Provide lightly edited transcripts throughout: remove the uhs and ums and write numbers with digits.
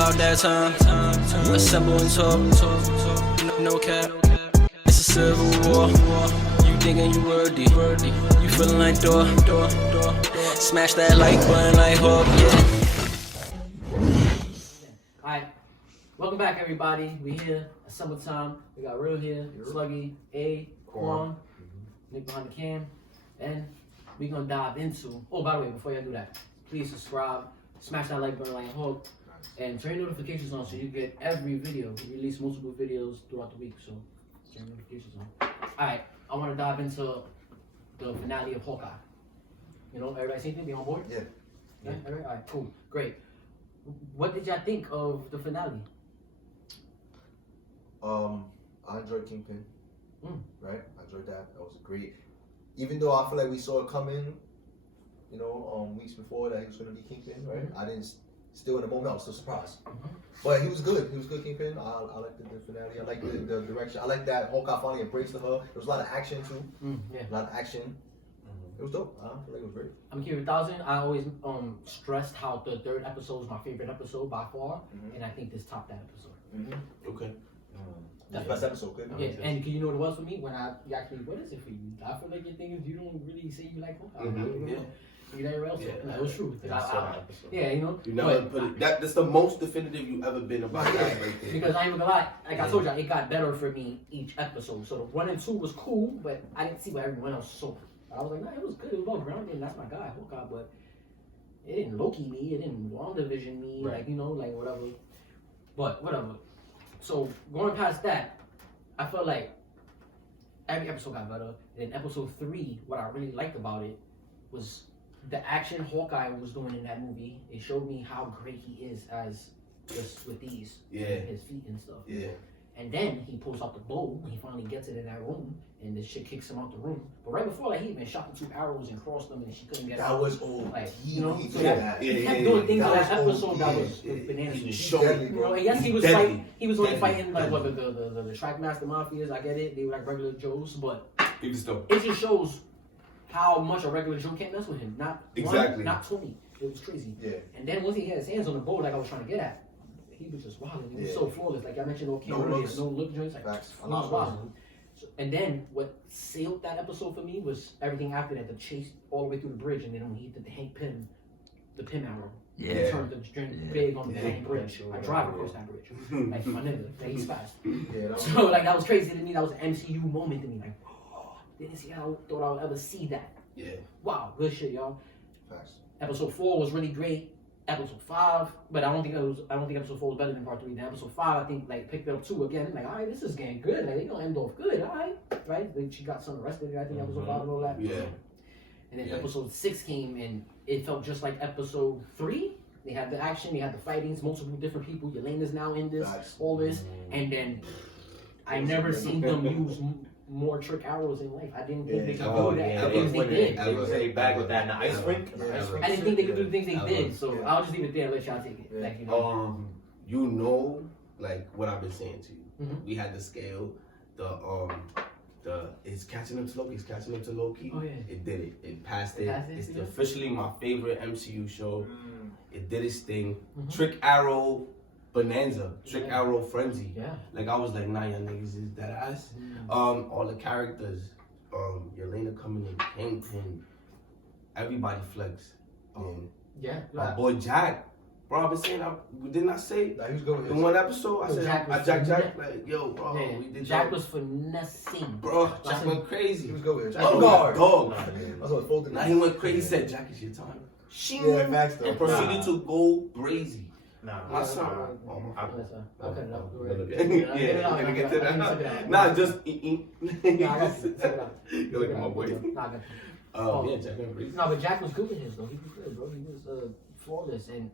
about that time. Assemble and talk. No cap. It's a civil war. You thinking you worthy. You feeling like door. Smash that like button like Hawk, yeah. Alright, welcome back everybody. We here at summertime. We got Real here, Sluggy, A, Quan, Nick behind the cam, and we gonna dive into. Oh, by the way, before y'all do that, please subscribe, smash that like button like Hawk, and turn your notifications on so you get every video. We release multiple videos throughout the week, so turn your notifications on. Alright, I want to dive into the finale of Hawkeye. You know, everybody seen it? Be on board? Yeah. Alright, cool, great. What did y'all think of the finale? I enjoyed Kingpin. Right? I enjoyed that. That was great. Even though I feel like we saw it coming, you know, weeks before that he was going to be Kingpin, right? I didn't, still in the moment, I was still surprised. But he was good. He was good Kingpin. I liked the finale. I liked the direction. I liked that Hawkeye finally embraced her. There was a lot of action too. A lot of action. It was dope. I feel like it was great. I'm curious, 1,000. I always stressed how the third episode was my favorite episode by far, and I think this topped that episode. Okay. That's the best episode, good. Yeah, and you know what it was for me? When you actually, what is it for you? I feel like your thing is you don't really say you like Hawkeye. You never else. Yeah, it was true. Yeah, you know. You never put it. That's the most definitive you've ever been about that. Because I ain't gonna lie, like I told you, it got better for me each episode. So the 1 and 2 was cool, but I didn't see what everyone else saw. I was like, nah, it was good. It was well grounded, and that's my guy, Hawkeye. But it didn't Loki me. It didn't WandaVision me. Like, you know, like whatever. But whatever. So going past that, I felt like every episode got better. And in episode 3, what I really liked about it was the action Hawkeye was doing in that movie. It showed me how great he is as just with these, his feet and stuff. Yeah. And then he pulls out the bow when he finally gets it in that room, and this shit kicks him out the room. But right before that, he even shot the 2 arrows and crossed them, and she couldn't get out. That was old. Like, you know, he so he kept doing things in that episode old. that was bananas. He was showing, you know, and yes, he was deadly. fighting. He was only fighting like what the Trackmaster Mafias. I get it. They were like regular Joes, but He was dope. it just shows how much a regular Joe can't mess with him. Not Exactly. one, not 20. It was crazy. Yeah. And then once he had his hands on the bow, like I was trying to get at, he was just wilding. He was so flawless. Like I mentioned, no look joints. Like Facts. he was wilding. So, and then what sealed that episode for me was everything after that, the chase all the way through the bridge, and then when he did the Hank Pym, the Pym arrow. He turned the string big on the Hank bridge. I drive across that bridge. Like my nigga, like, he's fast. So like that was crazy to me. That was an MCU moment to me. Like, didn't see how I thought I would ever see that. Yeah. Wow, good shit, y'all. Facts. Episode 4 was really great. Episode 5, but I don't think episode 4 was better than part 3. Then episode 5, I think like picked it up too again. Like, all right, this is getting good. Like, they gonna end off good. All right. Like, she got some arrested. I think episode 5 and all that. Yeah. And then episode 6 came and it felt just like episode 3. They had the action, they had the fightings, multiple different people. Yelena's now in this, all this, and then I never seen them use more trick arrows in life. I didn't think they could do that. They did. They back with that in the ice rink. I didn't think they could do the things they did, so I'll just leave it there and let y'all take it. Like, You know, like what I've been saying to you. We had the scale, the it's catching up to Loki. It's catching up to Loki. Oh yeah. It did it. It passed it. It's officially my favorite MCU show. It did its thing. Trick Arrow Bonanza. Trick Arrow Frenzy. Yeah. Like I was like, nah, y'all niggas is that ass. All the characters, Yelena coming in, Kingpin, everybody flex. My boy Jack. Bro, I've been saying, didn't I say Nah, he was good with in his. one episode? I said, Jack, like, yo, bro, Yeah. we did Jack that. was finessing. Bro, Jack went He crazy. was good with his. Dog. That's what folded. Now he went crazy. He said, Jack, it's your time. Yeah, facts though. And proceeded to go crazy. Nah, My son. I'll cut it out. Yeah, gonna get to that. Nah, just eating. You're like my boy. Yeah, Jack went crazy. No, but Jack was good with his though. He was good, bro. He was flawless, and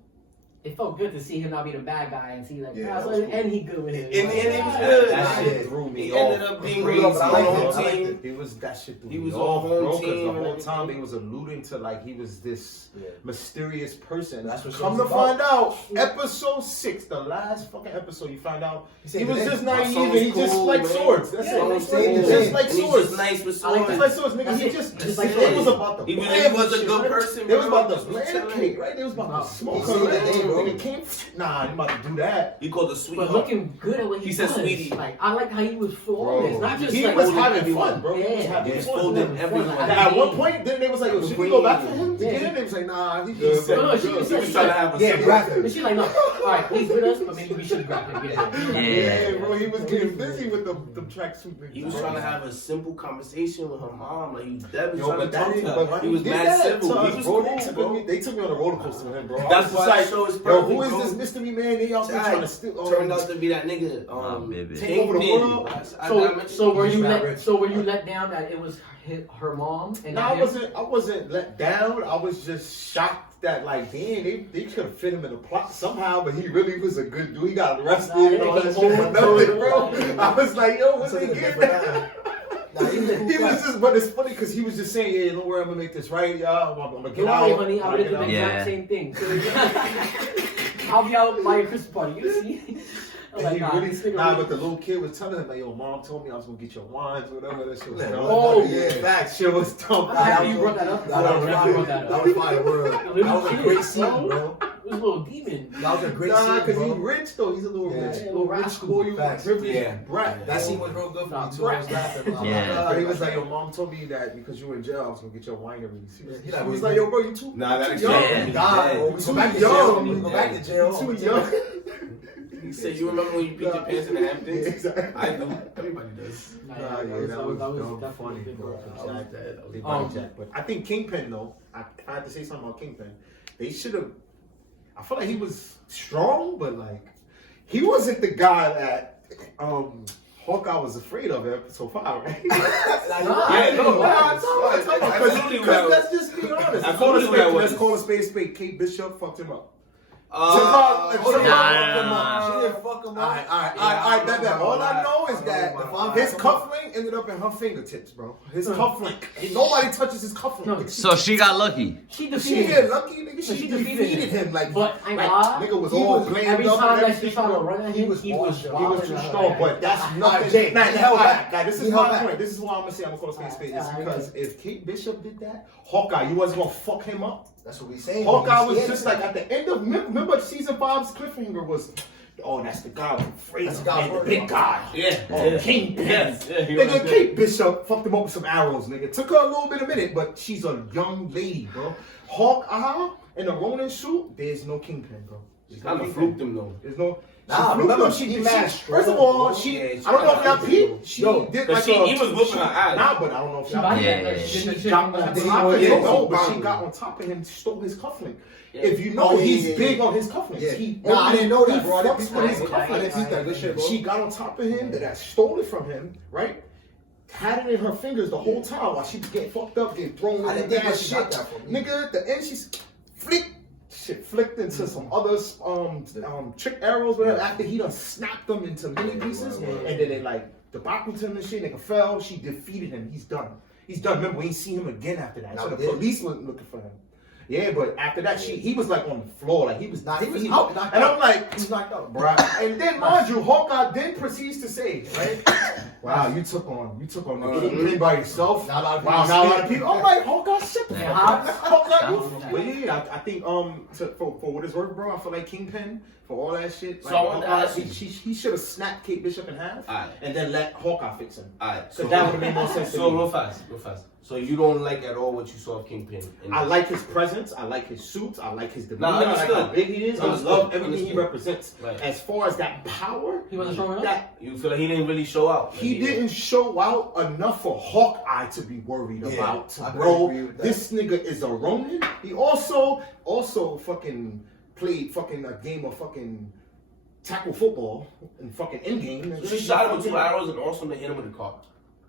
it felt good to see him not be the bad guy and see like, and he good with it. And he was good. That shit threw me He off. ended up being Crazy. crazy. I Whole liked team. it. It was that shit threw He me was off, all bro, home 'cause team the and whole time everything. they was alluding to like he was this mysterious person. That's what Come shit to was find about. out, episode 6, the last fucking episode, you find out said he was the just name. naive My and he son's just cool, like man. swords. That's Yeah, it. he said the He name. just like And he's swords. just nice with I like swords. Just like swords, nigga. That's He it. just Just like it was swords. about the Even plan if he was and a shit, good right? person, It was bro, about the just plan chilling. cake, right? It was about the smoke. He said the name, bro. nigga came. Nah, you about to do that. He called the But sweetheart. looking good at what he said does. sweetie. Like, I like how he was flawless. Not just he like, was holding having everyone. fun, bro. Yeah. He was having He was fun. folding everyone. Like, At one point, then they was like, yo, should we go back for him to Yeah. get in? They was like, nah, he's Good, good. No, she He was was trying to have a simple- And she's like, no, all right, he's with us, but maybe we should grab him. Get him. Yeah, bro, he was getting busy with the tracksuit. He was trying to have a simple conversation with her mom. Like, he was dead. Yo, but that didn't, but He was did mad that civil. to us, He was bro. cool, They took me on a roller coaster with him, bro. That's why that show is yo, perfect, who is bro. this mystery man? They out there trying to steal. Turned out to be that nigga. baby. Take over the Kingpin. world. So were you Not let? rich. So were you let down that it was her mom? And No, not him? I wasn't let down. I was just shocked that like, damn, they could have fit him in the plot somehow, but he really was a good dude. He got arrested and all that shit for nothing, bro. I was like, yo, what's they getting? Nah, he was just, but it's funny because he was just saying, yeah, don't worry, I'm gonna make this right, y'all. I'm gonna get Don't out. worry, honey, I would have done the Yeah. exact same thing. So, I'll be out by your Christmas party. You see? I was And like, he nah, really, this nigga nah, really- but the little kid was telling him, like, yo, mom told me I was gonna get your wines, whatever. That shit was dumb. Oh, yeah. That shit was dumb. I'm happy you brought that up. That was I'm happy fire. you brought that up. That was fire, word. That was a great scene, bro. It was a little demon. That was a great Nah, scene, because bro. he rich though. He's a little Yeah. rich, Yeah, little rich rascal. boy. You Facts. privileged Yeah. brat. That scene was real good for Nah, me too. I was laughing. Yeah. He was like, yo, mom told me that because you were in jail, I was gonna get your wine every week. He He like, was like, yo, bro, you too Nah, that young. explains Yeah. God, bro. We Too go back to young. jail. We go back to jail. Too young. He said, you remember when you peed your pants in the Hamptons? Exactly. I do. Everybody does. Nah, Nah, yeah, yeah, that was definitely funny, big, bro. bro. Jack. But I think Kingpin, though, I had to say something about Kingpin. They should have. I feel like he was strong, but like he wasn't the guy that Hawkeye was afraid of in episode 5, right? Because let's just be honest. Let's call a spade. Kate Bishop fucked him up. She didn't Nah. fuck him All up. right, that. All I know is that his cufflink ended up in her fingertips, bro. His cufflink. Nobody touches his cufflink. So she got lucky. She She defeated get him. lucky, nigga. She She defeated defeated him. Like, But I like lied. nigga was He all was- blamed Every up time and that she everything, tried to bro. run at He him, was he was washed up. He was wilding too out. strong, but that's nothing. Jay, Nah, he held back. this He is held my back. point. This is why I'm gonna say I'm gonna call a spade a spade. It's Alright, because if Kate Bishop did that, Hawkeye, you wasn't gonna fuck him up. That's what we saying. Hawkeye was He's just scared. like at the end of remember season 5's cliffhanger was, oh, that's the guy with That's Fraser, the guy man, the with big him. guy. Yeah. Oh, Kingpin. Yes. Yeah, he Nigga, was good. Kate Bishop fucked him up with some arrows, nigga. Took her a little bit of minute, but she's a young lady, bro. Hawkeye in a Ronin suit, there's no Kingpin, bro. She kind of fluked him, though. There's no. Nah, she remember, she he mad First of strong, all, bro. she. Yeah, she I don't know if kinda y'all peeped. She Yo, did but like he a- was whooping her ass. Nah, but I don't know if She y'all body Yeah, that. yeah, She She did the got shit. on Did top he of know him, he no, was but she bound? got on top of him, stole his cufflink. Yeah. If you know, Oh, yeah, he's yeah, big yeah. on his cufflinks. Yeah. He Nah, I didn't know that, bro. I didn't fucks peep with his that. I didn't peep that. Good shit, bro. She got on top of him, that stole it from him, right? Had it in her fingers the whole time while she was getting fucked up, getting thrown I in didn't the think ass she shit. got that from me. Nigga, at the end, she's flicked into some other trick arrows, whatever, after he done snapped them into mini pieces, right. and then they like debacle him and shit, nigga fell, she defeated him, he's done. He's done. Remember, we ain't seen him again after that. So No, the they- police were looking for him. Yeah, but after that, he was like on the floor, like he was Nah, he was defeated. out, knocked And out. I'm like, He's knocked out. bruh. And then, mind you, Hawkeye then proceeds to say, right? Wow, you took on the Kingpin by yourself. Not a lot of Wow, people not a lot of scared. people. I'm like, Hawkeye, shit. Yeah. Hawkeye, but yeah, I think for what it's worth, bro, I feel like Kingpin for all that shit. So like, I want to ask you. he should have snapped Kate Bishop in half Alright. and then let Hawkeye fix him. Alright. So that would have made more sense to So me. real fast. So you don't like at all what you saw of Kingpin? I like his presence. I like his suits. I like his demeanor. Nah, I like understood. how big he is. I Understood. love everything he Understood. represents. Right. As far as that power, He wasn't strong enough? that You feel like he didn't really show out. he didn't show out enough for Hawkeye to be worried Yeah, about. I could Bro, agree with that. this nigga is a Ronin. He also fucking played fucking a game of fucking tackle football and fucking Endgame. So she shot him with 2 arrows and also they hit him with a car.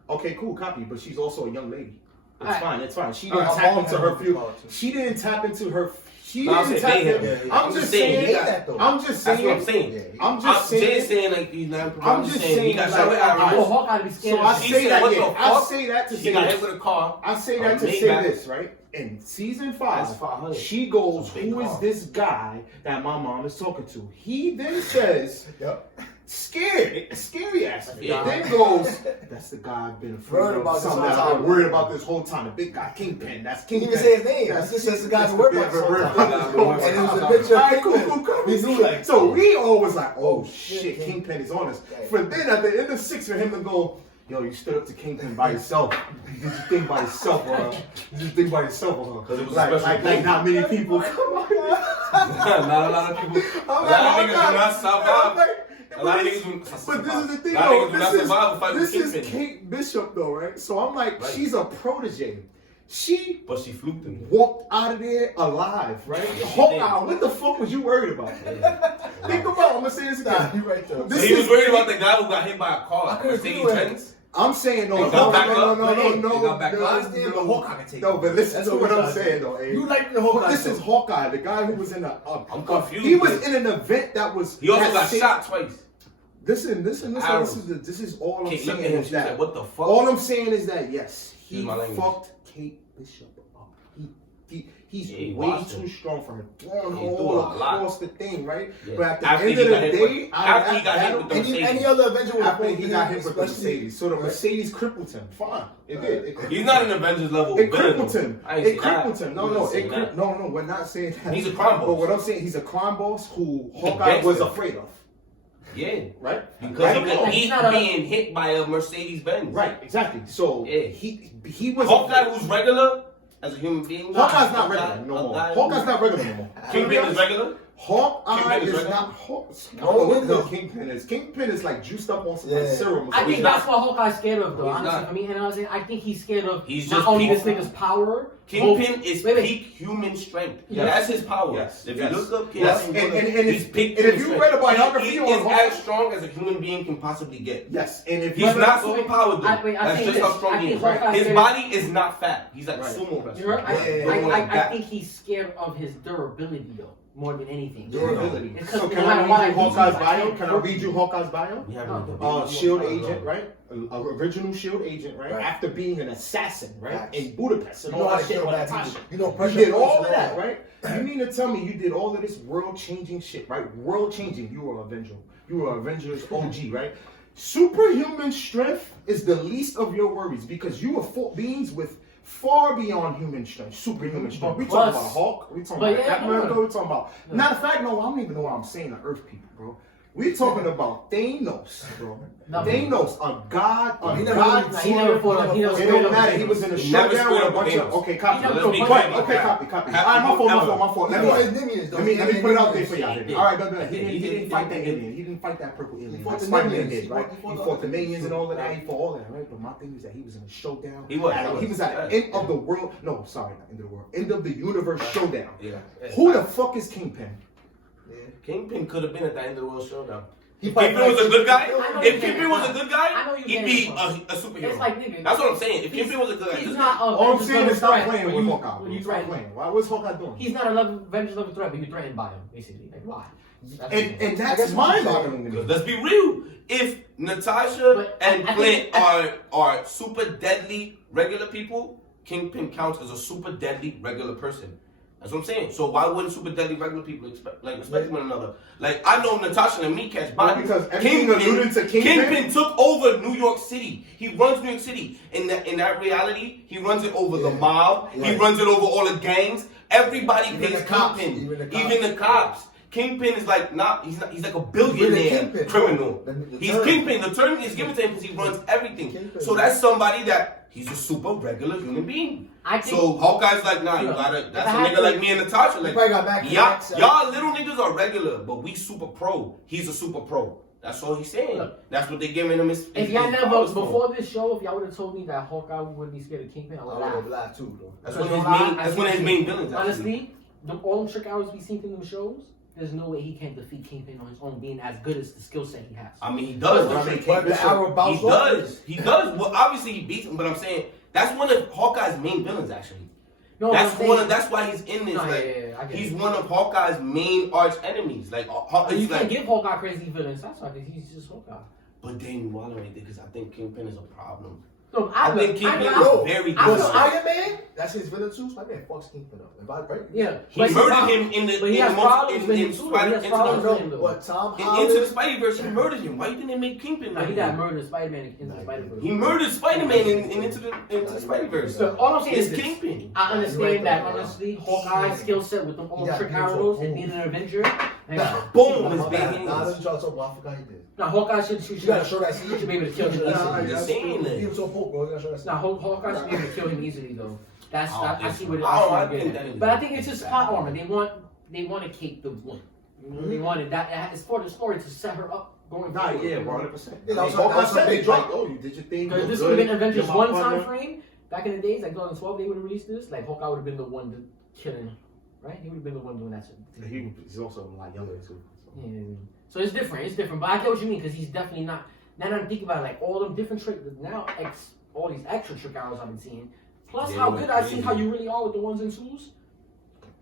Okay, cool, copy. But she's also a young lady. It's Alright. fine. It's fine. She Alright, didn't I'm tap all into in her with few. politics. She didn't tap into her. She No, I'm didn't saying tap they in. hit him. I'm just saying. He hate that, though. I'm just That's saying. what I'm saying. Yeah, I'm just Jay's saying. saying like he's not. I'm just saying, he got like, shot with I arrows. want Hawkeye to be So scared. I She say said, that. what Yeah, the I fuck? say that to She say got hit this. with a car. I say that to Maybach. say this, right? In season 5, That's 500. she goes, That's a big "Who is car. this guy that my mom is talking to?" He then says, Yep. scared, scary ass. Yeah. Then goes, that's the guy I've been afraid Worried of. about this Something whole I've been time. worried about this whole time. The big guy, Kingpin. That's He Kingpin. didn't even say his name. That's He just says the guy's that's worried the about big something. guy. And it was a picture of Alright, cool, Kingpin. cool. We knew that. So we all was like, oh shit, shit, Kingpin is on us. Right. For then at the end of 6 for him to go, yo, you stood up to Kingpin by yourself. You did your thing by yourself, bro. You did your thing by yourself, Because it was like, a special like thing. not many people. Not a lot of people. A lot of niggas do not survive. A lot of niggas do. But this is the thing, A lot of niggas do though. not survive a fight with This is Kingpin. Kate Bishop, though, right? So I'm like, Right. she's a protege. She But she fluked him. walked out of there alive, right? Hawkeye, what the fuck was you worried about? Think about it. I'm gonna say this Nah, again. you right though. This So he was is- worried about the guy who got hit by a car. I couldn't agree Mercedes with Benz. I'm saying no, They got back up. They got back up. I understand, no, but Hawkeye can take no, it. but listen That's to what what we're I'm trying to saying, do. though. Eh? You like the Hawkeye? This is Hawkeye, the guy who was in a. I'm confused. He was in an event that was. He also that got shit- shot twice. Listen. Arrows. This is all I'm Kate looked at saying him. is She was that. like, "What the fuck?" All I'm saying is that yes, he Excuse my language. fucked Kate Bishop up. He's Yeah, he way washed too him. strong for her. Throwing He her threw all a lot. across the thing, right? Yeah. But at the After end he of got the hit day, with- after he got hit with the Any Mercedes. other Avenger would after have he got hit with the especially- Mercedes, so the Mercedes crippled him. Fine, it did. It crippled He's him. not an Avengers level. It villain, crippled though. him. I ain't It say that. crippled him. We No, didn't say that. no, we're not saying that. He's a crime boss. But what I'm saying, he's a crime boss who He's a Hawkeye was gangster. afraid of. Yeah. Right? Because Right? he could He's eat not a- being hit by a Mercedes Benz. Right, exactly. So Yeah. he was Hawkeye, who's regular as a human being. Hawkeye's not regular no more. Hawkeye's not regular no more. Kingpin is regular. Hawkeye Kingpin is is regular? not Hawk. I No, don't know what the no. Kingpin is. Kingpin is like juiced up on some Yeah. serum. Or I something. think that's what Hawkeye's scared of, though. No, he's Honestly, not. I mean, and I was saying, I think he's scared of He's not just only this people. nigga's power. Kingpin is wait. peak human strength. Yes. That's his power. Yes. If Yes. you look up Yes. Kingpin, And he's peak and if human you strength. read a biography he on is Hawkeye, as strong as a human being can possibly get. yes, and if He's you not wait, superpowered though. I That's think just this. how strong I he think is. Hawkeye's His scared- body is not fat. He's like Right. a sumo wrestler. You're right. Yeah. I think he's scared of his durability, though, more than anything. durability. It's So 'cause can no I matter read what I you do, Hawkeye's I bio? can't Can I hurt read you you. Hawkeye's bio? We haven't Shield agent, right? Original Shield agent, right? Right. After being an assassin, right? Facts. In Budapest and You know all how that to shit. kill with bad Natasha. people. You know You pressure. did all and of that, right? You mean to tell me you did all of this world-changing shit, right? World-changing. You were Avenger. You were Avengers OG, right? Superhuman strength is the least of your worries because you are beings with far beyond human strength, superhuman strength. We talking about Hulk. We talking But about yeah, Captain no. America. We talking about. Matter of fact, no, I don't even know what I'm saying to Earth people, bro. We talking about Thanos, bro. No. Thanos, a god, a He never god. really- He never fought up. He never It straight don't up. matter. He was in a He never showdown with a squared up bunch with of. Thanos. Okay, copy. He never Okay, fought up. copy. Half All right, my people fault. ever. Let You know his me minions, though. let me His put it out there minions. for y'all. Yeah. All right, but he Yeah, didn't fight that alien. He didn't fight that purple alien. fought Like the Spider-Man minions. did, He right? fought He the fought the other minions and all of that. minions. He fought all that, right? But my thing is that he was in a showdown. He was. He was at the end of the world. No, sorry, not end of the world. End of the universe showdown. Yeah. Who the fuck is Kingpin? Kingpin could have been at the end of the world showdown. He If fight Kingpin was a good guy, I know if you Kingpin get was it. a good I guy, know you he'd get be it. a superhero. It's like, nigga, That's what I'm saying. If Kingpin was a good guy, He's just- not a All I'm Avengers saying level is stop threat playing when with you- Hawkeye. when you Stop threaten. playing. What's Hawkeye doing? He's not a Avengers level threat, but you're threatened by him, basically. Like, why? That's And that's mind-boggling to me. Let's be real. If Natasha But and I Clint think- are super deadly regular people, Kingpin counts as a super deadly regular person. That's what I'm saying. So why wouldn't super deadly regular people respect one another? Like I know Natasha and me catch bodies. because everything alluding to Kingpin- took over New York City. He runs New York City. In that reality, he runs it over the mob. He Right. runs it over all the gangs. Everybody Even pays the cops. Kingpin. Even the cops. Kingpin is like he's like a Even the billionaire Kingpin. criminal. The He's term. Kingpin. The term is given to him because he runs everything. Kingpin. So that's somebody that he's a super regular human being. I think- So Hawkeye's like, nah, you Yeah. gotta. That's If a I had nigga to- like me and Natasha. He Like, probably got back to back, so- y'all little niggas are regular, but we super pro. He's a super pro. That's all he's saying. Look. That's what they giving him. His, If y'all his never, powers for. before this show, if y'all would have told me that Hawkeye would be scared of Kingpin, I I would would have laugh. laughed too, though. That's Because one of his you know main. why? That's one of his main villains. Actually. Honestly, all the trick hours we seen in them shows, there's no way he can't defeat Kingpin on his own, being as good as the skill set he has. I mean, he does. But I mean, But the arrow He bounced off. does. He does. Well, obviously he beats him, but I'm saying that's one of Hawkeye's main villains. Actually, No, that's I'm saying- one of. That's why he's in this. No, like, yeah, I get he's it. one of Hawkeye's main arch enemies. Like, You it's can't like, give Hawkeye crazy villains. That's why, because he's just Hawkeye. but then you wallow right there because I think Kingpin is a problem. So I think Kingpin Yo, is very because good. Iron Man, that's his villain too. Spider-Man fucks Kingpin up. If I right? Yeah, He murdered him in the but he has problems with him too. He has I problems with him know, though. but Tom Into Holland. the Spideyverse, he murdered him. Why you think they make Kingpin No, like he that? got murdered Spider-Man into the Spider-Verse. He murdered Spider-Man in Into the Spideyverse. So all I'm saying It's is this. Kingpin. I understand You're right, that, though. honestly, Hawkeye's skill set with them all He got trick beautiful arrows and moves. being an Avenger. Boom, his My big bad. hands. Nah, let me try to talk about. I forgot he did. Now Hawkeye should You gotta show that. should be able to kill him Nah, easily. You're saying that. He was so poke, bro. You gotta show that. Now Hawkeye should be able to kill him easily though. That's I see what I it think is. that is. But I think it's just plot armor. They want to keep the one. They wanted that. It's for the story to set her up going Nah, forward. yeah, 100%. Yeah, that was Hawkeye her said they big dropped. fight. Oh, you did your thing. Because you're this good, would have been Avengers you're my 1 time partner. frame. Back in the days, like 2012, they would have released this. Like Hawkeye would have been the one killing, right? He would have been the one doing that shit. He's also a lot younger too. So. Yeah. So it's different. It's different. But I get what you mean because he's definitely not. Now that I'm thinking about it, like all them different tricks. Now all these extra trick arrows I've been seeing. Plus Yeah, how like good I see crazy. how you really are with the ones and twos.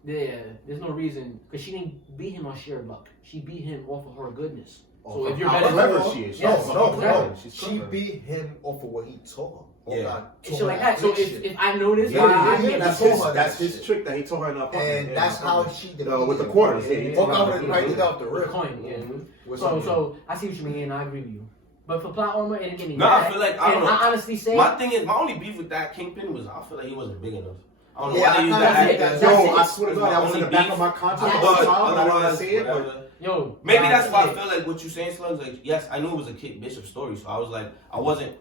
Yeah, there's no reason because she didn't beat him on sheer luck. She beat him off of her goodness. So if you're How better clever than her, she is. yes, No, exactly. She's She clever. beat him off of what he taught her. Yeah. God, And shit like that. So if I know this, Yeah, I yeah, can't yeah, be That's his trick that he told her in the apartment. and Yeah, that's how apartment. she did With the quarters. Yeah, he told her Hawkeye how to would do have it. right off the with rip. a coin. Yeah. With So something. I see what you mean, and I agree with you. But for plot armor, it didn't get me. No, I mad. feel like- I don't And know. I honestly say, My thing is, my only beef with that Kingpin was I feel like he wasn't big enough. I don't know Yeah, why they use that's that it. actor. That's Yo, it. I swear to God, I was in the back of my contract That's all it. the time. I didn't Otherwise, say it, but whatever. yo, Maybe that's why I it. feel like what you're saying, Slugs. Like, yes, I knew it was a Kate Bishop story, so I was like, I wasn't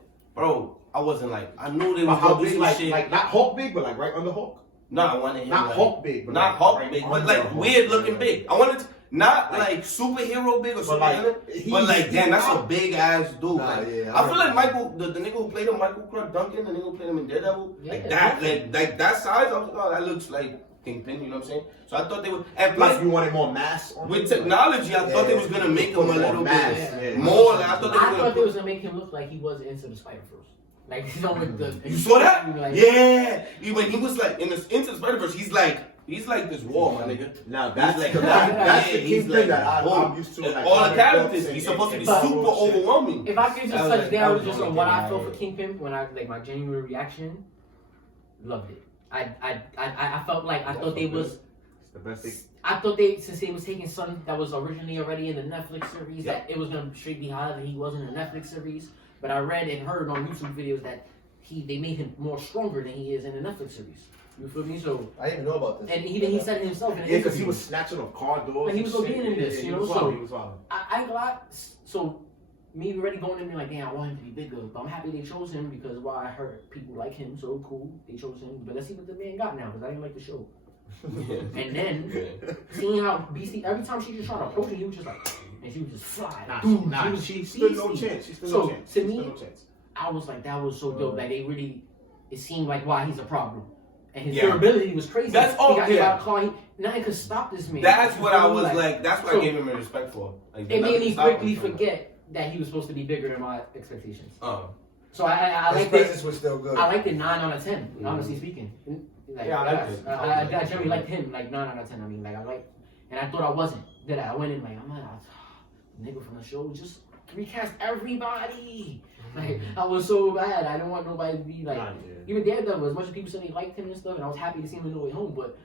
like, I knew they but was how gonna do big? some Like, shit. like not Hulk big, but like right under Hulk. No, I wanted him Not like, Hulk big, but not like, Hulk right big, but under like Hulk. weird looking big. I wanted to, not like superhero big or But like, superhero, but like damn, that's a big ass dude. Nah, Like, yeah, I feel like Michael, the nigga who played him, Michael Clark Duncan, the nigga who played him in Daredevil, like that, like that size. I was like, oh, that looks like Kingpin. You know what I'm saying? So I thought they would, and plus Like you wanted more mass on with him? technology, I thought they was gonna make him a little mass, bit yeah. more. Like, I thought they I was thought they gonna. was gonna make him look like he was into the Spider-Verse. Like you know with the. You saw that? Like, Yeah. When he was like Into the Spider-Verse, he's like this wall, my nigga. Now that's He's the like- that's the Yeah, he's Kingpin like, that boom. I'm used to. And Like, all the comic characters, books and- he's supposed to be and super Marvel shit. overwhelming. If I could just That was touch like- down that with was just the on only what thing I I felt for had. Kingpin when I like my genuine reaction, loved it. I felt like I thought they was. It's the best thing. I thought they, since they was taking something that was originally already in the Netflix series, that it was gonna straight be higher than he was in the Netflix series. But I read and heard on YouTube videos that they made him more stronger than he is in the Netflix series. You feel me? So, I didn't even know about this. and even he said it himself in an Yeah, because he interview. was snatching up car doors. And he was shit. being in this, Yeah, you he know, was so- wild, he was wild. I ain't gonna lie. So, me already going in there like, damn, I want him to be bigger. But I'm happy they chose him because, well, I heard people like him, so cool. They chose him. But let's see what the man got now because I didn't like the show. And then, seeing how Beastie, every time she just tried to approach him, he was just like, and she would just fly. Nah, she stood no chance. She stood no chance. To She me, stood no chance. I was like, that was so dope. Like, they really, it seemed like why he's a problem. And his Yeah. durability was crazy. That's all- He got hit yeah. by a car. Nothing could stop this man. That's You what feel I me? was like. That's what so- I gave him a respect for. Like, It made me stop him quickly from that. forget that he was supposed to be bigger than my expectations. Oh. So I His like presence this. was still good. I liked it 9 out of 10. Honestly speaking. Like, Yeah, I liked it. I generally liked him like 9 out of 10. I mean, like I like, and I thought I wasn't. Did I went in like I'm not nigga from the show. Just recast everybody. Like I was so bad. I didn't want nobody to be like. Nah, yeah. Even Daredevil, as much as people said they liked him and stuff, and I was happy to see him in No Way Home, but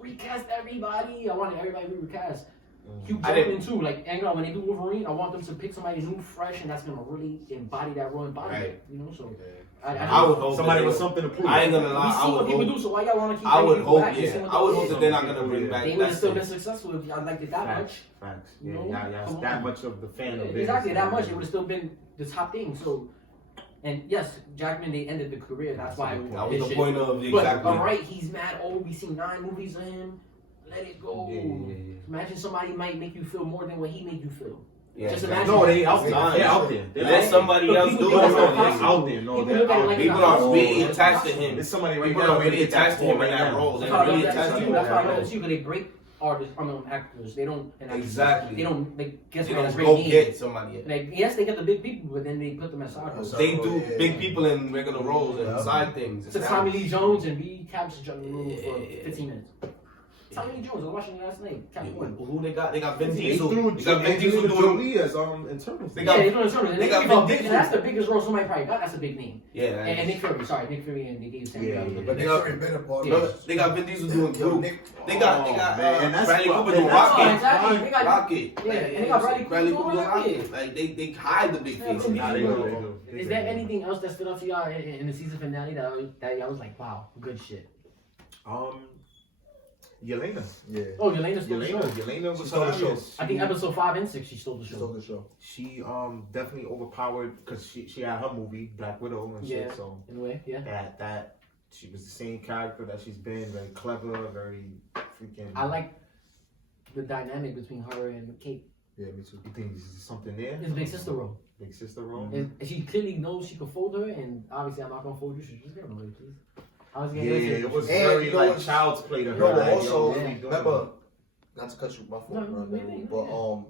recast everybody. I wanted everybody to be recast. Hugh I didn't- Jackman too. Like, and when they do Wolverine, I want them to pick somebody new, fresh, and that's gonna really embody that role embodiment. Right. You know, so I would hope Somebody that with they- something to prove. I ain't gonna we lie. I see what would people hope. do. So why y'all want to keep? I would bringing people hope. back and see Yeah. what I would they hope do? that they're not gonna bring back. They would have that still been scene. successful if y'all liked it that much. Facts. You Yeah, know? yeah, Come that on. much of the fan of Exactly that much. It would have still been the top thing. So, and yes, Jackman, they ended the career. That's why it That was the shit. point of But exactly. alright, he's mad old. We seen 9 movies of him. Let it go. Yeah. Imagine somebody might make you feel more than what he made you feel. Yeah, Just exactly. imagine. No, they out there. Nah, They're out there. They're Let out somebody Look, else people do think it. it's there. not They're possible. out there. No, People they're look at it out like there. People are really Oh, attached to it's him. There's somebody right People now are really ready to attached to him in right that now. role. That's They're why I really love attached that to too. him. That's why I love it too. Because they break artists, actors. They don't. And Exactly. They don't. They guess They what? don't Great go names. get somebody. Like yes, they get the big people, but then they put them as side roles. They do big people in regular roles and Yeah. side things. To Tommy Lee Jones and be Cap's role for 15 minutes. Tommy Lee Jones. I was watching it last night. Chapter 1. Who they got? They got Vin They Diesel. threw They got Vin Diesel doing. Jolie as Eternals. They got- Yeah, they're doing Eternals. they got Vin Diesel. That's the biggest role somebody probably got. That's a big name. Yeah. And Nick Fury. Sorry, Nick Fury, and they gave Sam. Yeah, But they already been a part Yeah. of They got Vin Diesel doing Yo, Groot. Nick, They got man, that's Bradley what- Cooper doing that's Rocket. Oh, exactly. They got- Rocket. Yeah, and they got Bradley Cooper doing Rocket. Like they hide the big Yeah, face. Vin Nah, Diesel. they do. Is there anything else that stood out to y'all in the season finale that y'all was like, wow, good shit? Yelena. Yeah. Oh, Yelena stole the show. Yelena was She stole the hilarious. I think episode 5 and 6 she stole the She show. stole the show. She definitely overpowered because she had her movie Black Widow and Yeah. shit. So In a way, yeah. that she was the same character that she's been, very clever, very freaking. I like the dynamic between her and Kate. Yeah, me too. You think there's something there? It's a big sister role. Big sister role. And she clearly knows she can fold her, and obviously I'm not gonna fold you. So just get away, please. I was Yeah, getting it was And very you know like what's- child's play to her. No, like, also, yo, what are you doing? remember, not to cut you, my fault, No, bro, really, but yeah.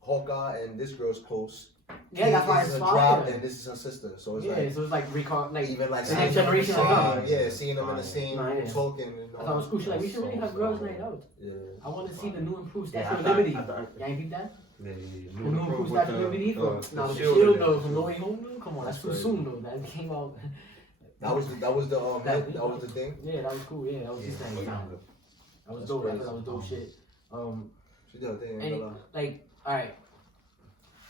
Hawkeye and this girl's close. Yeah, that's why This it's is a drop, fire. and this is her sister, so it's Yeah, like so it's like even like the next seeing them in the generation same, of her. yeah, seeing them in the same Nah, yeah. talking. And I thought it was cool. She's like, we should really have girls' night out. Yeah. I want to see the new improved Yeah, Statue I of thought- Liberty. I thought- Yeah, you beat that? Yeah, The new improved with Statue of Liberty. Now the shield shield in it. though from No Way Home. Though? Come on, that's too That's soon though. That came out. That was the that was the thing. Yeah, that was cool. Yeah, that was his thing. That was That's dope. crazy. That was dope shit. She did her thing. And like, all right.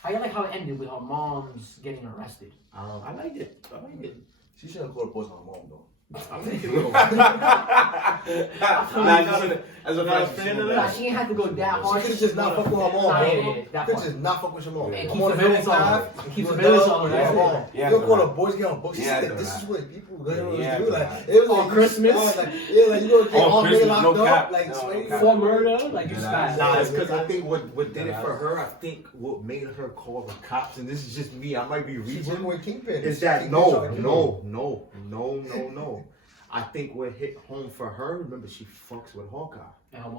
How you like how it ended with her mom's getting arrested? I like it. I like it. She shouldn't have called the boys on her mom though. I like it. though. As a first fan of Nah, that. she ain't have to go that She hard. could have just not fuck with her mom, Nah, bro. yeah, She that could part. just not fuck with your mom. And I'm keep on the the village on her. live. And keep the You're village done. on her. Yeah, That's mom. it. Yeah, You don't call right. the boys get on books. She Yeah, said, right. this is what people Yeah, do. right. Like, it was On like Christmas? Like, yeah, like you go get On all day Christmas, locked no up. cap. Like, No, swing cap. For murder, like you Yeah, smash. Nah, it's because I think what did it for her. I think what made her call the cops, and this is just me. I might be She's reaching. working with Kingpin. Is that Kingpin no, trying to kill her. no. I think what hit home for her. Remember, she fucks with Hawkeye.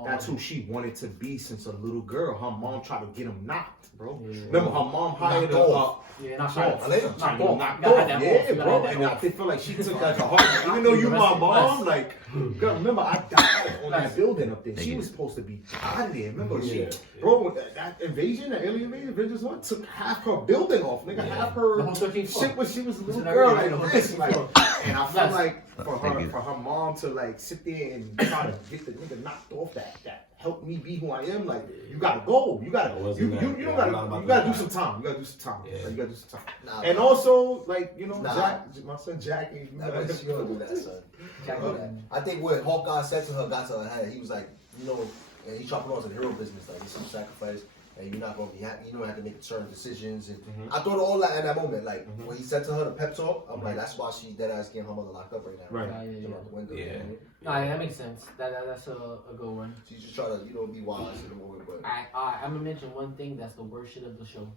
That's who she wanted to be since a little girl. Her mom tried to get him knocked, bro. Yeah. Remember, her mom hired her up. Yeah, not Knocked sure. off. Knocked off. Knocked Gotta off. have that Yeah, off. You gotta bro. have And that I off. feel like she took that to heart. Even though you my mom, like, girl, remember, I died on that building up there. She was supposed to be out of there. Remember, Yeah. bro, that invasion, the alien invasion, Avengers 1, took half her building off. Nigga, half her The whole 13th floor. shit when she was a little Listen, girl. yeah, the Like whole this, 13th like, floor. and I feel Yes. like for Thank you. her mom to like sit there and try to get the nigga knocked off that helped me be who I am. Like, you gotta go. You gotta I you wasn't you, that- you yeah, don't I'm not gotta about you to gotta do do some time. You gotta do some time. Yeah. Like, you gotta do some time. Nah, And bro. also, like, you know, Nah. Jack, my son Jack, you Nah, know, she don't do that, son. Jack Bro, did that. I think what Hawkeye said to her got to her head. He was like, you know, and he chopped it on to the hero business. Like, it's some sacrifice, and you're not gonna be happy. You don't have to make certain decisions. And I thought all that in that moment. Like when he said to her the pep talk, I'm like, that's why she dead ass getting her mother locked up right now. Right. Yeah. Jump out the window. Yeah. Nah, that makes sense. That's a good one. She just try to, be wise in the moment, but I'm gonna mention one thing that's the worst shit of the show.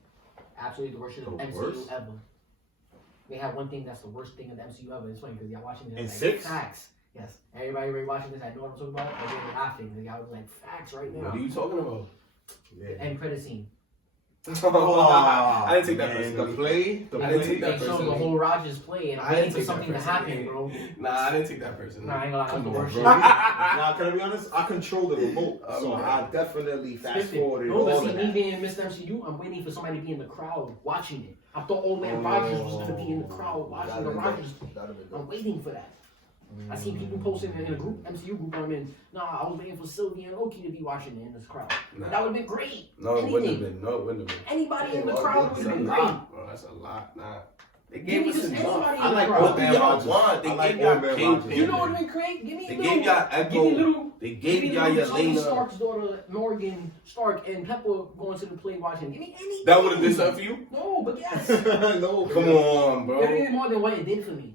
Absolutely the worst shit of The MCU worst? ever. They have one thing that's the worst thing of the MCU ever. It's funny because y'all watching this. In like, 6? Facts. Yes. Everybody already watching this, I know what I'm talking about. And they're laughing because y'all was like, facts right now. What are you talking about? The end credit scene. I didn't take that Man, personally. the play. I didn't take They that showed the personally. whole Rogers play and I I'm waiting didn't for take that something to personally. happen, bro. Nah, I didn't take that personally. Nah, I ain't gonna lie, that's the Come on, worst bro. shit. Now, can I be honest? I control the remote, so Alright. I definitely fast Listen, forwarded no, but all see, of me that. being Mr. MCU, I'm waiting for somebody to be in the crowd watching it. I thought Old Man Rogers was gonna be in the crowd watching the Rogers play. I'm waiting for that. I seen people posting in a group, MCU group I'm in. Nah, I was waiting for Sylvie and Loki to be watching it in this crowd. Nah. That would have been great. No, it wouldn't have Anything. been. No, it wouldn't have been. Anybody in the Yeah, crowd that's would a have been That's great. a lot, bro. That's a lot. Nah. They Give gave me us just enough. anybody I in like the What crowd. do Man y'all Rogers. want? They I like gave y'all Old Man Kingpin. Rogers. You know what would have been great? Give me They little, gave y'all give me Echo. little, They give gave me y'all little Tony Yelena. Stark's daughter, Morgan Stark, and Pepper going to the play watching. Give me anything. That would have been something for you? No, but yes. No, Come on, It bro. did more than what it did for me.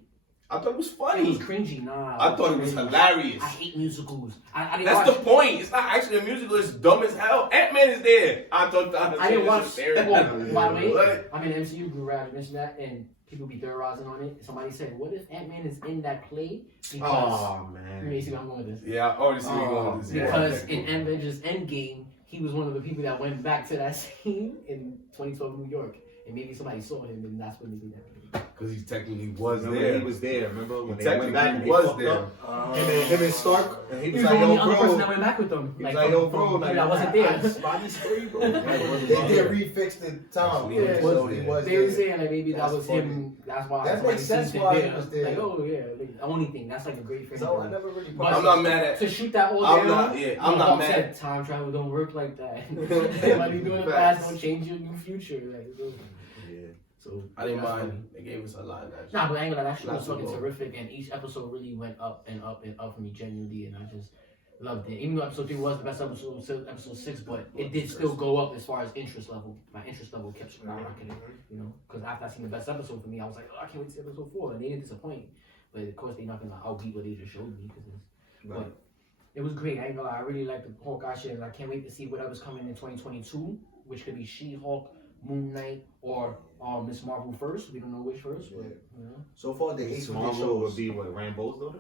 I thought it was It was funny. cringy, nah. I thought it was hilarious. I hate musicals. I didn't That's watch. the point. It's not actually a musical. It's dumb as hell. Ant-Man is there. I thought I didn't watch. Oh, by the way, What? I'm in the MCU group. I mentioned that, and people be theorizing on it. Somebody said, "What if Ant-Man is in that play?" Because Oh you man. may see where I'm going with this. Yeah, I already see you going with this. Yeah, Because okay, in cool. Avengers Endgame, he was one of the people that went back to that scene in 2012 New York, and maybe somebody saw him, and that's when they did that. because he technically was Remember there. he was there. Remember when He they went back and technically they was fucked there. up? Him and Stark, and he He was was like, the only yo, other person bro. that went back with them. He was like, yo, bro, like, I wasn't there. Spotty's free, bro. They did refix the town. Yeah, He was they there. were saying like maybe that That's was funny. him. That's why. That makes sense why he was there. Like, oh yeah, like, the only thing that's like a great thing. So I never really. But I'm not mad at. to shoot that all I'm down. not. Yeah, I'm not mad. Said, time travel don't work like that. What you do in the past don't change your new future. Like, Yeah. So I didn't mind. They gave us a lot. Actually. nah, but I ain't gonna lie, that shit was Lots of fucking love. terrific, and each episode really went up and up and up for me genuinely, and I just loved it. Even though episode 3 was the best episode, episode 6, but it did still go up as far as interest level. My interest level kept skyrocketing, you know, because after I seen the best episode for me, I was like, oh, I can't wait to see episode 4, and they didn't disappoint. But of course, they're not gonna outbeat what they just showed me, because but it was great. I ain't gonna lie, I really liked the Hawkeye shit, and I can't wait to see whatever's coming in 2022, which could be She-Hulk, Moon Knight, or Miss Marvel first. We don't know which first, but you know. So far, the Miss eight Marvel shows would be what, Rambo's daughter?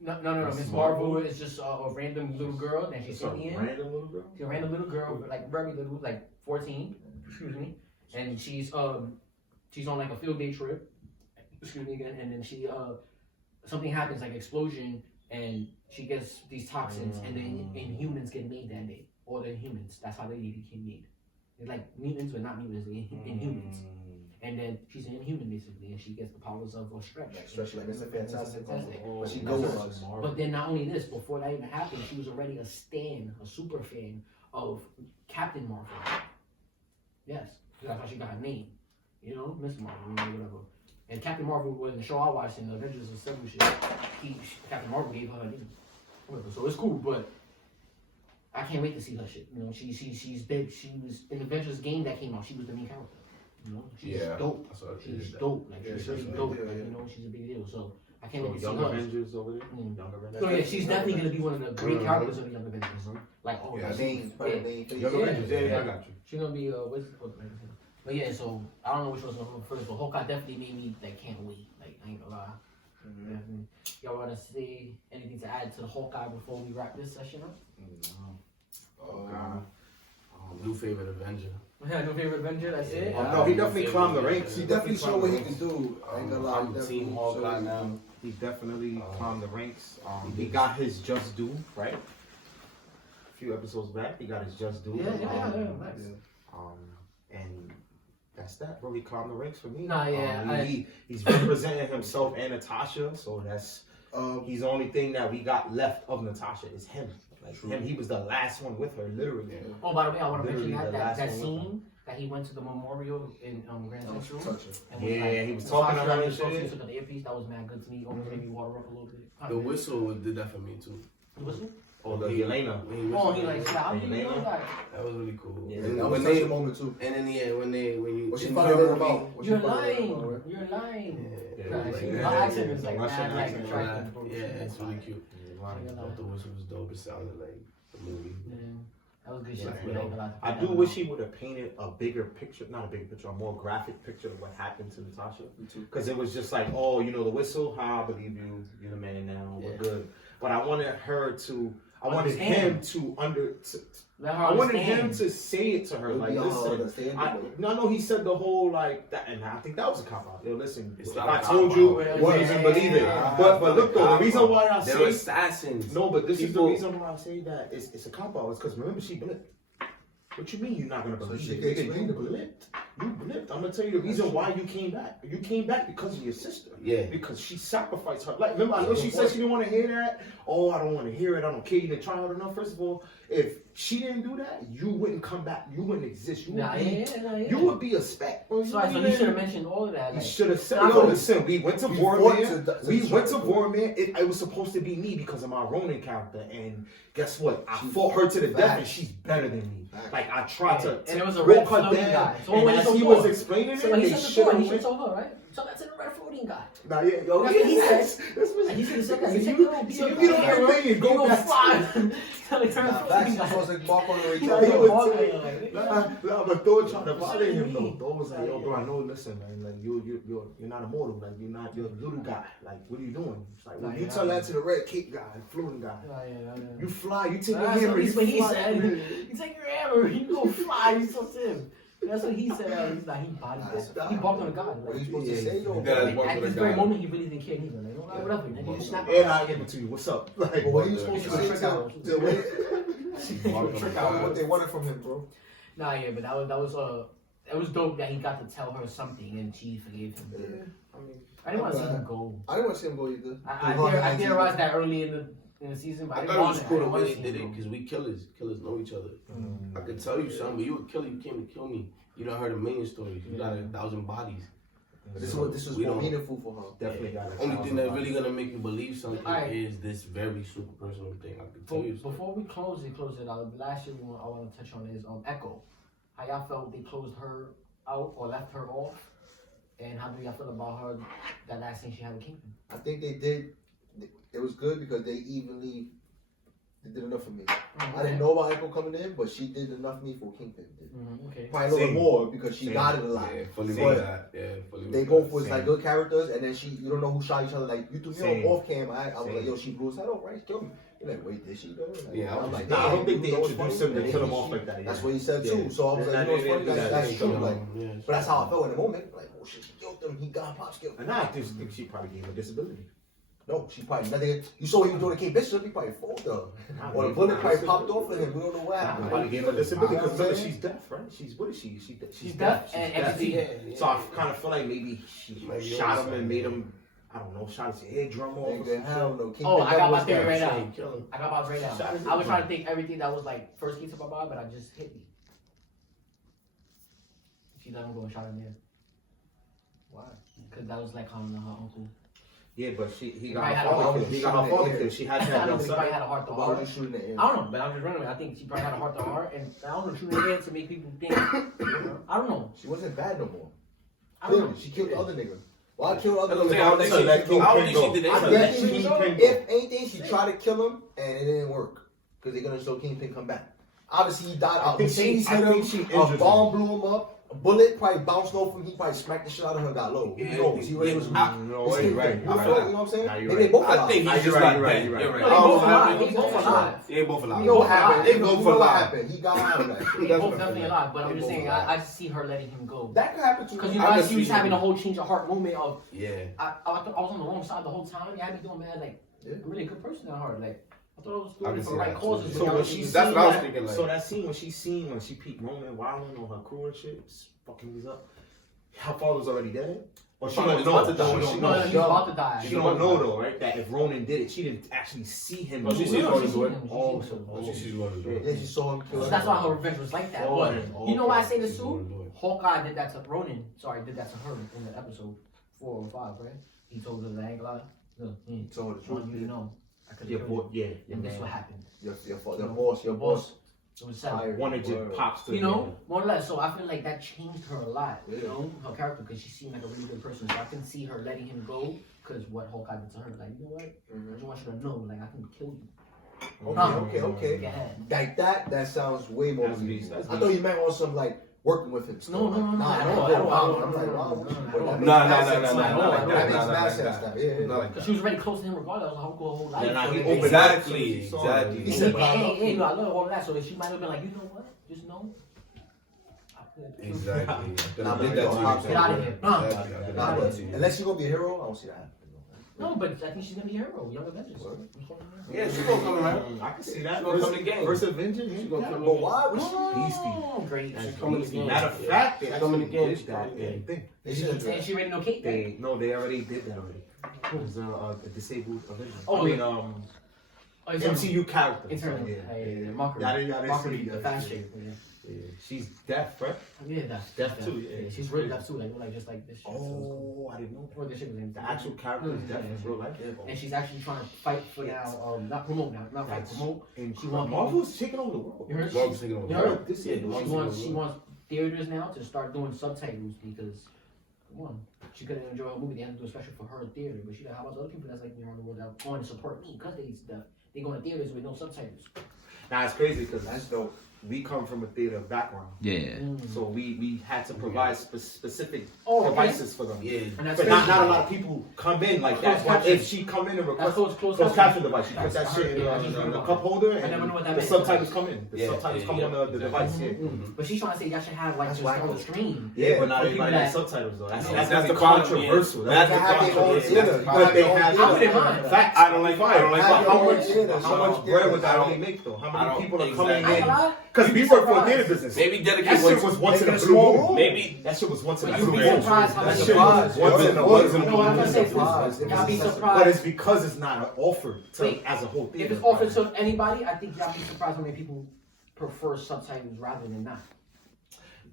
No. Miss Marvel is just a random little girl that she's Some Indian. random little girl? She's a random little girl, like very little, like 14. Excuse me. And she's on like a field day trip. Excuse me again. And then she something happens, like explosion, and she gets these toxins, and then Inhumans get made that day, or the Inhumans. That's how they became made. They're like mutants, but not mutants. They're Inhumans. And then she's an Inhuman basically, and she gets the powers of a Stretch. Stretch like Mr. Fantastic. But she That's goes her. on. But then not only this, before that even happened, she was already a super fan of Captain Marvel. Yes, that's how she got her name. You know, Miss Marvel, you know, whatever. And Captain Marvel was in the show I watched in the Avengers Assemble shit. Captain Marvel gave her name. Whatever. So it's cool, but I can't wait to see her shit. You know, she's big. She was in the Avengers game that came out. She was the main character. You know, she's dope. She's dope. Like she's really dope. Like, you know, she's a big deal. So I can't wait to see Young her. Avengers over there? Young Avengers? So yeah, she's definitely gonna be one of the great characters of the Young Avengers. Like Yeah, she's Young Avengers, yeah, I got you. she's gonna be what's it called? But yeah, so I don't know which one's gonna go first, but Hawkeye definitely made me like can't wait. Like I ain't gonna lie. Definitely. Y'all wanna say anything to add to the Hawkeye before we wrap this session up? New favorite Avenger. Yeah, no favorite Avenger. That's it. No, he definitely climbed the ranks. He definitely showed what he can do. I ain't gonna lie. I'm Team Hawkeye now. He definitely climbed the ranks. He got his just due, right? A few episodes back, he got his just due. Nice. And that's that, bro. He climbed the ranks for me. Nah, yeah, He's representing himself and Natasha, so that's he's the only thing that we got left of Natasha is him. Like him, he was the last one with her, literally. Oh, by the way, I want to mention Literally the that last one scene that he went to the memorial in Grand Central. And was Yeah, he was talking to her and He shit. took an earpiece. That was mad good to me. Almost made me water up a little bit. The whistle did that for me too. The whistle? Oh, the Elena. Oh, he like, how do you know that? That was really cool. Yeah, And that was when such they a moment too. and in the end when you What she in found the out movie, about? What she You're found out lying. about? You're lying. Yeah, Like, like, her yeah, accent is like Russian mad, like accent, attractive, bro. yeah, it's really cute. Yeah. I thought the whistle was dope. It sounded like the movie. Yeah. That was good Yeah, shit. you know, I do wish he would have painted a bigger picture, not a bigger picture, a more graphic picture of what happened to Natasha. Because it was just like, oh, you know, the whistle, I believe you, you're the man now, we're good. But I wanted her to, I wanted him to I wanted him to say it to her, like, listen. No, he said the whole, like, that, and I think that was a cop out. Yo, listen, It's if not I a told cop-out. you, you wouldn't believe it. But look, though, the reason why I They were say, assassins. no, but this is the People- reason why I say that it's a cop out. It's because remember she blipped. What you mean you're not gonna believe she it? can Nigga, explain you it. blipped. You blipped. I'm gonna tell you the reason why you came back. You came back because of your sister. Yeah. Because she sacrificed her. Like, remember, I know she said she didn't want to hear that. Oh, I don't want to hear it. I don't care. You didn't try hard enough. First of all, if she didn't do that, you wouldn't come back. You wouldn't exist. You would you would be a speck. Bro. So you should have mentioned all of that. You Like, should have said, yo, listen, we went to Vormir. We went to Vormir. Vormir. It was supposed to be me because of my Ronin character. And guess what? I fought her to the death and she's better than me. Like, I tried to and it was a walk red her floating down. guy. So And when as he he told was her- explaining So it, he they said should before, he have should tell her, right? So that's in the red floating guy. Nah, yeah, yo, That's what he said. This was, And he should have said that. He so said, you, "Yo, be so a you good get on hero. everything and You go gonna back. fly." Tell the current Nah, floating facts. guy. You're supposed to walk on the Nah, right he track. was Nah, but Thor tried to bother Listen to him me. though. Thor was like, yo, bro, I know, listen, man, like you're not immortal, like you're a little guy. Like, what are you doing? It's like, well, you tell that to the red cape guy, floating guy. You fly, you take your That's hammer, at you least what he fly. said. You take your hammer, you go fly. You so him. That's what he said. He's like, he bodied that. He barked on the guy. What are you Like, supposed to say though? Yeah, bro? at this very moment, he really didn't care neither. Like, oh, whatever. And you just snap. And I give it to you. What's up? Like, But what are you supposed to It's a say trick to out. trick out what they wanted from him, bro? Nah, yeah, but it was dope that he got to tell her something and she forgave him. Yeah. I didn't want to see him go. I didn't want to see him go either. I theorized that early in the season, but I I thought didn't it was want cool to. the way they did it because we killers know each other. I could tell you something, but you a killer, you came to kill me. You done heard a million stories. You got 1,000 bodies. This was more meaningful for her. definitely got it. Only thing that really gonna make you believe something is this very super personal thing. I can tell you. Before we close it out, the last thing I want to touch on is Echo. How y'all felt they closed her out or left her off, and how do y'all feel about her that last scene she had with Kingpin? I think they did. It was good because they did enough for me. I didn't know about Echo coming in, but she did enough for me for Kingpin did. Okay. Probably a little bit more because she got it a lot. Yeah, fully But with that. Yeah, fully they with both that. was like good characters, and then you don't know who shot each other. Like you threw me Same. off cam. I was Same. like, yo, she blew his head off, right? She killed me. You're like, wait, did she though? Like, Yeah, I'm like, Nah, I don't think they you know what's introduced funny? him to And kill him then off like that. That's yeah. what he said too. So I was like, you know what's funny? That's true. Like, but that's how I felt in the moment. Like, oh shit, she killed him. He got Pops killed him. And I just think she probably gave him a disability. No, she probably nothing. You saw him doing the King Bishop. He probably folded her, or the bullet probably popped off of him. We don't know what Nah, happened. probably gave her a disability You know because what I'm remember, saying? she's deaf, right? What is she? She's deaf and deaf. XD. So I kind of feel like maybe she Maybe shot him also. and made him, I don't know, shot his eardrum off. or Nigga, some hell shit. no. King Oh, Bishop I got my was theory deaf. right now. Kill I got my right now. Shot his I was trying to eardrum. think everything that was like first came to my mind, but I just hit me. She let him go and shot him there. Why? Because that was like kind of her uncle. Yeah, but he He got probably her had a father heart. killed. He got her father killed. She had to I have know, been but he probably son. had a heart to Why would heart. you shoot in the air? I don't know, but I'm just running. I think she probably had a heart to heart, and I don't know, shooting her head to make people think. I don't know. She wasn't bad no more. I don't know. Clearly, she killed the other nigga. Why kill the other That's what I'm saying, nigga? I don't think she- Let King I don't Pin think she go. did that. I Let definitely King think Pin go. if anything, she tried to kill him and it didn't work because they're gonna show Kingpin come back. Obviously, he died. I think she hit him. injured A bomb blew him up. A bullet probably bounced off him. He probably smacked the shit out of her and got low. Who knows? He really was. No, It's you're Kingpin. right. I feel like, you know what I'm saying? Nah, you're Maybe they right. both I alive. think he's You're just right, not you're right, dead. you're right. You're right. No, they both alive. They both alive. Yeah, both alive. You know what happened? They You both know what alive. happened? He got out of that shit. They both definitely alive, but I'm They just both saying, alive. I just see her letting him go. That could happen too. Because you I know, can she was see having it. a whole change of heart moment of, Yeah. I was on the wrong side the whole time. You had me doing mad, like, Yeah. I'm really a good person at heart. Like, I thought I was I doing can it for see the right that causes. too. but So y'all when was she just- That's what I was that- thinking, like- So that scene when she peeped Roman wilding on her crew and shit, fucking was up. Her father was already dead. Or she don't know. about to die. She No, don't no, know. he's about to die. She don't know though, right? That if Ronan did it, she didn't actually see him. Oh, she do sees it. Ronan do it. Oh, She sees Ronan do it. Yeah, she saw him kill So him. that's why her revenge was like that. Oh, But okay. you know why I say this She's too? gonna do it. Hawkeye did that to Ronan. Sorry, did that to her in the episode 4 or 5, right? He told her that I ain't lie. Look, He told the I want truth. you to know. I could Yeah, have boy, killed you. yeah. And guess what happened? Your boss. It was settled. Tired. One of your Word. pops to You know, more or less. So I feel like that changed her a lot. Yeah. You know, her character, because she seemed like a really good person. So I can see her letting him go because what Hawkeye did to her. Like, you know what? I just want you to know, like, I can kill you. Okay. Go ahead. Like that sounds way more That's believable. nice. I thought you meant on some like working with him. No, Nah, at all. I'm like, wow. No, That makes mad sense now. Yeah. Not like Because that. she was already close to him regardless of her whole life. Yeah, nah, So he it- opened Exactly, up, so exactly. He And said, hey, I love all that. So she might have been like, you know what? Just know. Exactly. Nah, I did that to you. Get out of here. Exactly, I did Nah, that but to you. unless you're gonna be a hero, I don't see that happening. No, but I think she's gonna be a hero. Young Avengers. Yeah, she's gonna come around. I can see that. She's gonna come to the game. First Avengers. She's gonna come But why would Oh, great. She's coming to the game. Matter of fact, they She's coming actually again. did that thing. they should have And she already know Kate. Right? They already did that already. It was a disabled Avenger. Oh, I mean, Oh, MCU character. Internally. Yeah. Marker. I didn't Marker, see the that. fast chick. Yeah. She's deaf, right? Yeah, that's Deaf too, yeah. She's really deaf too. Like just like this shit. Oh, I didn't know. Or this shit was in The actual character is deaf in real life. And she's actually trying to fight for now. Not promote now. Not fight. Promote. And She wants- Marvel's taking over the world. You heard? Marvel's taking over. You heard? This Yeah, year. she wants theaters now to start doing subtitles because one, she couldn't enjoy her movie. They had to do a special for her theater, but she like, how about the other people that's like around the world that want to support me because they go to theaters with no subtitles. Nah, it's crazy because That's dope. we come from a theater background. Yeah. So we had to provide specific okay. devices for them. Yeah. And that's But not a lot of people come in like that. Closed caption. If she come in and request closed closed caption device, she That's- puts that shit in yeah, the cup holder I never and knew what that the meant. subtitles come in. The Yeah, subtitles yeah, come yeah. on the device. Yeah. But she's trying to say y'all should have like That's just why I on the go- stream. Yeah, but For not everybody people has that- subtitles though. That's That's the the problem, controversial. yeah. That's They the have their own controversial. theater. But they have. I wouldn't mind. Facts. I don't like Have How your own much? theater, How so much bread would that I really don't- make though? How I many don't- people are exactly. coming I ain't in? gonna lie. Because we work for a theater business. Maybe That dedicate shit was once in a blue moon. Maybe That shit was once in a But you'd blue be moon. surprised how That many shit was people- once in a Yo, once in a You know what I'm blue gonna say? moon. Y'all be But surprised. it's because it's not offered to Wait, as a whole theater. If it's offered to anybody, I think y'all be surprised how many people prefer subtitles rather than not.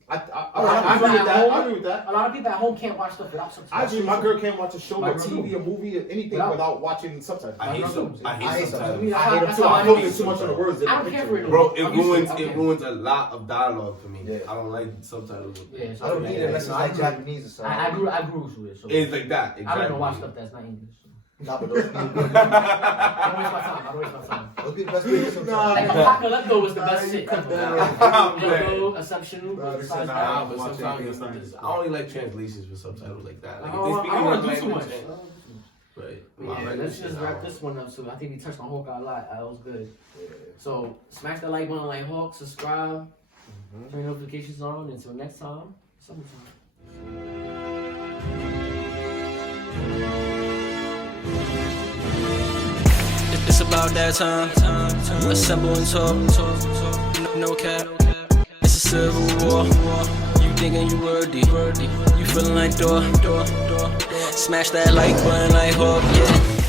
I agree with that. I agree with that. A lot of people at home can't watch stuff without I subtitles. agree. My girl can't watch a show, My a girl TV, too. a movie, or anything Without- without watching subtitles. I hate subtitles. I I hate hate subtitles. I hate them That's too. how I I feel hate there's too much on the words. in I the don't care picture. for it. Bro, it I'm used to ruins it. it Okay. ruins a lot of dialogue for me. Yeah. I don't like subtitles. Yeah, so I don't need it unless it's like Japanese or something. I grew to it. So It's like that. I don't know watch Exactly. stuff that's not English. So. Nah, but those people, I don't waste my time. I don't waste my time. those be the best things sometimes. Like Apocalypto was the best shit cut ever. that Apocalypto, Exceptional. Nah, this is besides not- that, Nah, but watching sometimes it, it's- I only like translations for subtitles like that. I Like, don't if they want speak English, to do too like, much. Right. Yeah, let's just wrap this one up soon. I think we touched on Hawkeye a lot. That was good. So smash that like button, like Hawk, subscribe, turn notifications on. Until next time, summertime. It's about that time. Assemble and talk. No cap. It's a civil war. You thinking you worthy? You feeling like door. Smash that like button like Hawk. Yeah.